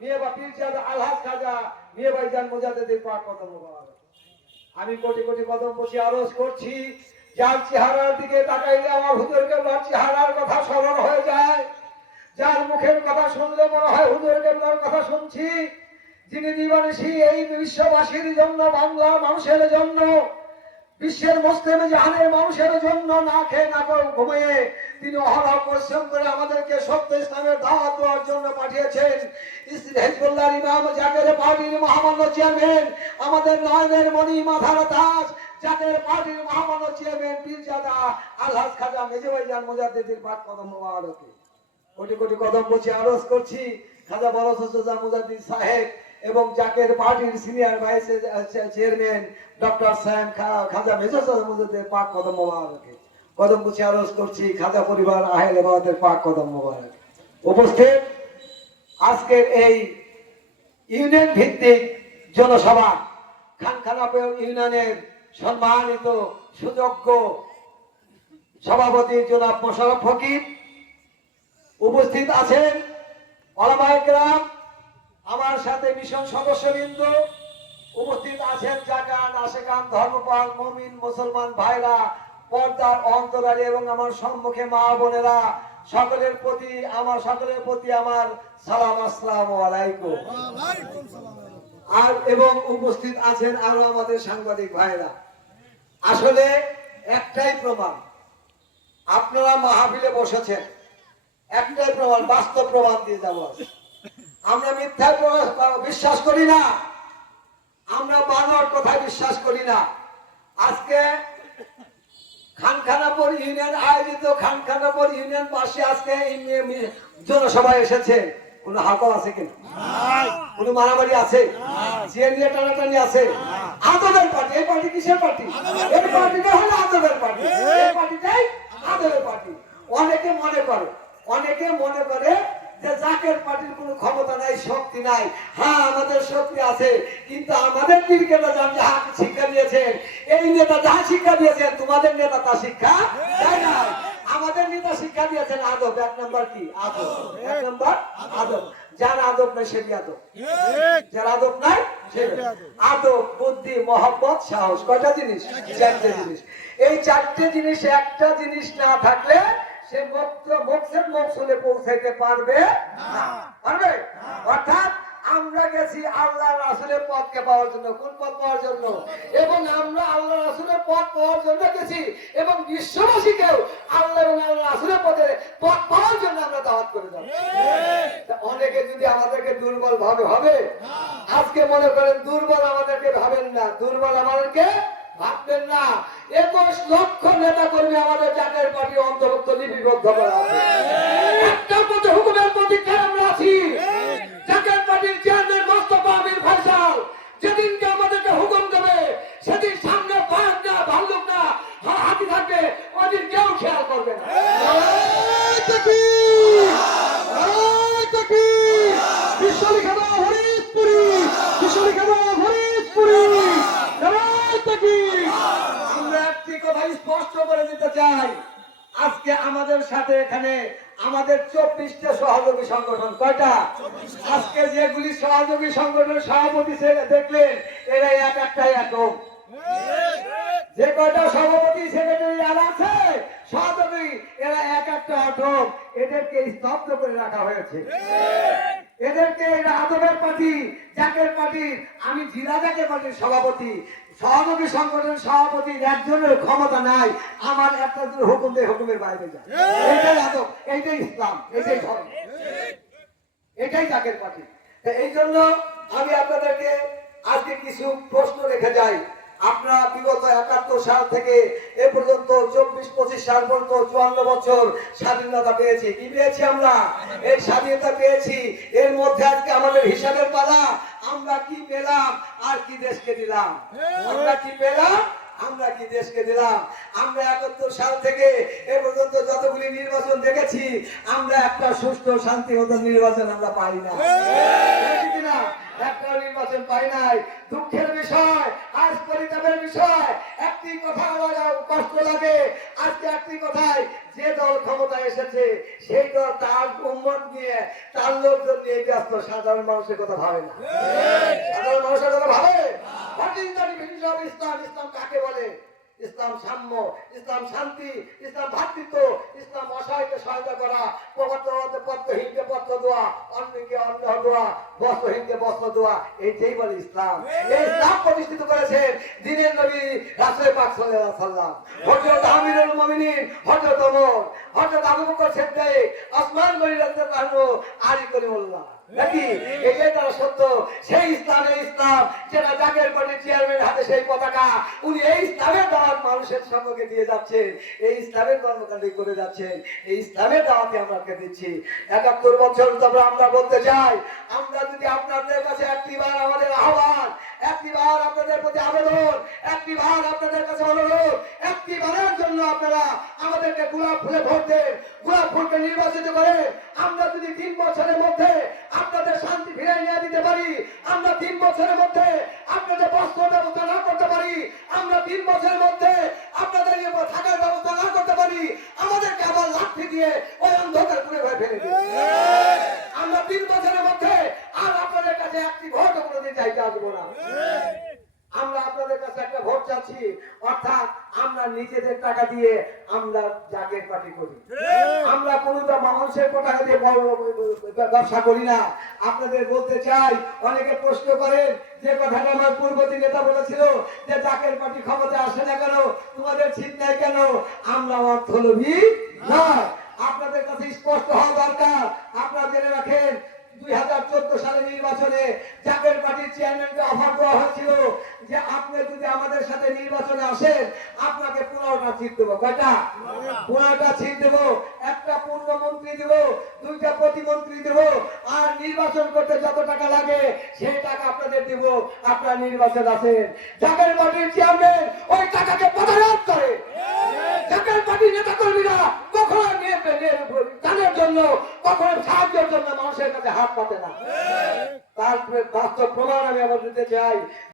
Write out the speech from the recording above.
মিয়া বা পীরজাদ আলহাজ খাজা মিয়া ভাইজান মুজাদ্দিদের পাক কদম আমি কোটি কোটি কদম বসে আরজ করছি, যার চেহারার দিকে তাকাইলে আমার হুজুরকে তার চেহারার কথা স্মরণ হয়ে যায়। যার মুখের কথা শুনলে মনে হয় হুজুরকে তার কথা শুনছি। যিনি দিবানিসী এই বিশ্ববাসীর জন্য বাংলা মানুষের জন্য বিশ্বের মুসলিম জাহানের মানুষের জন্য না খেয়ে না ঘুমিয়ে তিনি অহরহ পরিশ্রম করে আমাদেরকে সত্য ইসলামের দাওয়াত দেওয়ার জন্য পাঠিয়েছেন। ইসলাম হেজবুল্লাহর ইমাম পার্টির মহামান্য চেয়ারম্যান, আমাদের নয়নের মণি মাথার তাজ জাকের পার্টির মহামান্য চেয়ারম্যান পীরজাদা আলহাজ খাজা মেজবাইজান মুজাদ্দিদির পাক কদম কোটি কোটি কদম বসে আরজ করছি। খাজা হোসেন মুজাদ্দিদ সাহেব এবং জাকের পার্টির সিনিয়র ভাইস চেয়ারম্যান ডক্টর সাহেব খাজা মেজর মুজাদ্দিদ পাক কদম মোবারকে। কদম বসে আরজ করছি, খাজা পরিবার আহেল এবাদের পাক কদম মোবারক। উপস্থিত আজকের এই ইউনিয়ন ভিত্তিক জনসভা খানখানাপের ইউনিয়নের সম্মানিত সুযোগ্য সভাপতি জনাব মোশারফ ফকির। উপস্থিত আছেন ওলামায়ে গ্রাম আমার সাথে মিশন সদস্যবৃন্দ উপস্থিত আছেন জাকান, আশেকান, ধর্মপাল, মমিন, মুসলমান ভাইরা, পর্দার অন্তরালে এবং আমার সম্মুখে মা বোনেরা, সকলের প্রতি, আমার সকলের প্রতি আমার সালাম, আসসালামু আলাইকুম। আর এবং উপস্থিত আছেন আরও আমাদের সাংবাদিক ভাইরা। আসলে একটাই প্রমাণ, আপনারা মাহফিলে বসেছেন। একটাই প্রমাণ, বাস্তব প্রমাণ দিয়ে যাব। আমরা মিথ্যা বিশ্বাস করি না। আমরা বানোয়ার কথায় বিশ্বাস করি না। আজকে খানখানাপুর ইউনিয়ন আয়োজিত খানখানাপুর ইউনিয়ন পাশে আজকে এই মি- মি- জনসভা এসেছে। কোন হাকল আছে কিনা? কোন মারামারি আছে? টানাটানি আছে? আদবের পার্টি। এই পার্টি কিসের পার্টি? এই পার্টিটা হলো আদবের পার্টি। এই পার্টিটাই আদবের পার্টি। অনেকে মনে করে অনেকে মনে করে যে জাকের পার্টির কোনো ক্ষমতা নাই, শক্তি নাই। হ্যাঁ আমাদের শক্তি আছে, কিন্তু আমাদের ক্রিকেটার যান যাহা শিক্ষা দিয়েছেন এই নেতা যাহা শিক্ষা দিয়েছেন তোমাদের নেতা তা শিক্ষা দেয় না আমাদের নেতা শিক্ষা দিয়েছেন আদব। এক নম্বর কি? আদব। এক নম্বর আদব। যার আদব নাই সে আদব। যার আদব নাই আদব, বুদ্ধি, মহব্বত, সাহস, কয়টা জিনিস? চারটে জিনিস। এই চারটে জিনিস একটা জিনিস না থাকলে সে মোক্ষের মকসুলে পৌঁছাইতে পারবে না। পারবে? অর্থাৎ আমরা গেছি আল্লাহ রাসুলের পথকে পাওয়ার জন্য। কোন পথ পাওয়ার জন্য? এবং আমরা আল্লাহ রাসুলের পথ পাওয়ার জন্য গেছি এবং বিশ্ববাসীকেও আল্লাহ এবং আল্লাহ রাসুলের পথে পথ পাওয়ার জন্য আমরা দাওয়াত করে যাব। অনেকে যদি আমাদেরকে দুর্বল ভাবে হবে আজকে মনে করেন দুর্বল আমাদেরকে ভাবেন না। দুর্বল আমাদেরকে ভাববেন না। একুশ লক্ষ নেতা কর্মী আমাদের জাতীয় পার্টি অন্তর্ভুক্ত লিপিবদ্ধ করা আছে একটার মধ্যে হুকুমের প্রতীক্ষা আমরা আছি জাতীয় পার্টির চেয়ারম্যান মোস্তফা আমির ফয়সাল যেদিনকে আমাদেরকে হুকুম দেবে সেদিন সামনে ভয় না ভাল্লুক না হা- হাতি থাকবে ওদিন কেউ খেয়াল করবে না আমরা একটি কথা স্পষ্ট করে দিতে চাই, আজকে আমাদের সাথে এখানে আমাদের চব্বিশটা সহযোগী সংগঠন, কয়টা? আজকে যেগুলি সহযোগী সংগঠনের সভাপতি দেখলেন এরা এক একটাই একক। যে কয়টা সভাপতি সেক্রেটারি আর আছে, সহযোগী, এরা এক একটা অটক, এদেরকে স্তব্ধ করে রাখা হয়েছে। এদেরকে আদবের পার্টি, জাকের পার্টির, আমি জিরা জাকের পার্টির সভাপতি সহযোগী সংগঠনের সভাপতির একজনের ক্ষমতা নাই আমার একটা হুকুম দেয় হুকুমের বাইরে যায়। এইটাই আদব এইটাই ইসলাম এইটাই ধর্ম। এটাই জাকের পার্টি। এই জন্য আমি আপনাদেরকে আজকে কিছু প্রশ্ন রেখে যাই। আপনারা বিগত একাত্তর সাল থেকে এ পর্যন্ত চব্বিশ, পঁচিশ সাল পর্যন্ত চুয়ান্ন বছর স্বাধীনতা পেয়েছি। কি পেয়েছি আমরা? এই স্বাধীনতা পেয়েছি। এর মধ্যে আজকে আমাদের হিসাবের পালা। আমরা কি পেলাম? আর কি দেশকে দিলাম? আমরা কি পেলাম? আমরা কি দেশকে দিলাম? আমরা একাত্তর সাল থেকে এ পর্যন্ত যতগুলি নির্বাচন দেখেছি, আমরা একটা সুষ্ঠু, শান্তিমত নির্বাচন আমরা পাই না একটা নির্বাচন পাই নাই। দুঃখের বিষয় আজ পরিতাপের বিষয়। একটি কথা আমার কষ্ট লাগে। আজকে একটি কথায় যে দল ক্ষমতা এসেছে সেই দল তার উন্মত নিয়ে তার লোকজন নিয়ে ব্যস্ত। সাধারণ মানুষের কথা ভাবে না। সাধারণ মানুষের কথা ভাবে ইসলাম ইসলাম কাকে বলে? ইসলাম সাম্য ইসলাম শান্তি ইসলাম ভ্রাতৃত্ব ইসলাম অসহায়কে সহায়তা করা পত্রহীনকে পত্র দেওয়া অন্যকে অন্ন দেওয়া বস্ত্রহীনকে বস্ত্র দেওয়া এইটাই বলে ইসলাম। এই ইসলাম প্রতিষ্ঠিত করেছেন দিনের নবী রাসূল পাক আলাইহি সাল্লাম হযরত আমিরুল মুমিনিন হযরত ওমর হযরত আবু বকর সিদ্দিক ওসমান গনি রাদিয়াল্লাহু আলী করিমুল্লাহ। নাকি? এটাই তারা সত্য। সেই ইসলামে ইসলাম যেটা জাকের পার্টির চেয়ারম্যান হাতে সেই পতাকা উনি এই ইসলামের দাওয়াত মানুষের সামনে দিয়ে যাচ্ছেন এই ইসলামের কর্মকাণ্ড করে যাচ্ছেন এই ইসলামের দাওয়াতে আমরা দিচ্ছি। একাত্তর বছর তারপর আমরা বলতে চাই, আমরা যদি আপনাদের কাছে একটিবার আমাদের আহ্বান একটিবার আপনাদের প্রতি আবেদন একটিবার আপনাদের কাছে অনুরোধ একটিবারের জন্য আপনারা আমাদেরকে গোলাপ ফুলে ভোট দেন গোলাপ ফুলকে নির্বাচিত করে আমরা যদি তিন বছরের মধ্যে আপনাদের শান্তি ফিরিয়ে নিয়ে দিতে পারি আমরা তিন বছরের মধ্যে আপনাদের বস্ত্র ব্যবস্থা না করতে পারি আমরা তিন বছরের মধ্যে আপনাদের থাকার ব্যবস্থা না করতে পারি আমাদেরকে আবার লাঠি দিয়ে ওই অন্ধকার করে ফেলে দিন। আমরা তিন বছরের মধ্যে আর আপনাদের কাছে একটি ভোট চাইতে আসব না। আমরা আপনাদের কাছে একটা ভোট চাচ্ছি, অর্থাৎ আমরা নিজেদের টাকা দিয়ে আমরা জাগের পার্টি করি। আমরা কোনো মানুষের টাকা দিয়ে ব্যবসা করি না। আপনাদের বলতে চাই, অনেকে প্রশ্ন করেন, যে কথাটা আমার পূর্বতী নেতা বলেছিল, যে জাকের পার্টি ক্ষমতা আসে না কেন? তোমাদের ঠিক নাই কেন? আমরা অর্থলোভী আপনাকে সিট দেবো। কয়টা? পনেরোটা সিট দেবো। একটা পূর্ণ দেব, দুইটা প্রতিমন্ত্রী দেব। আর নির্বাচন করতে যত টাকা লাগে, সেই টাকা আপনাদের দেব। আপনারা নির্বাচন আছেন জাকের পার্টির চেয়ারম্যান ওই টাকাকে প্রতারণ করে। জাকের পার্টির নেতা কর্মীরা কখনো দানের জন্য, কখনো সাহায্যের জন্য মানুষের কাছে হাত পাতে না। তার বাস্তব প্রমাণ আমি আবার দিতে চাই।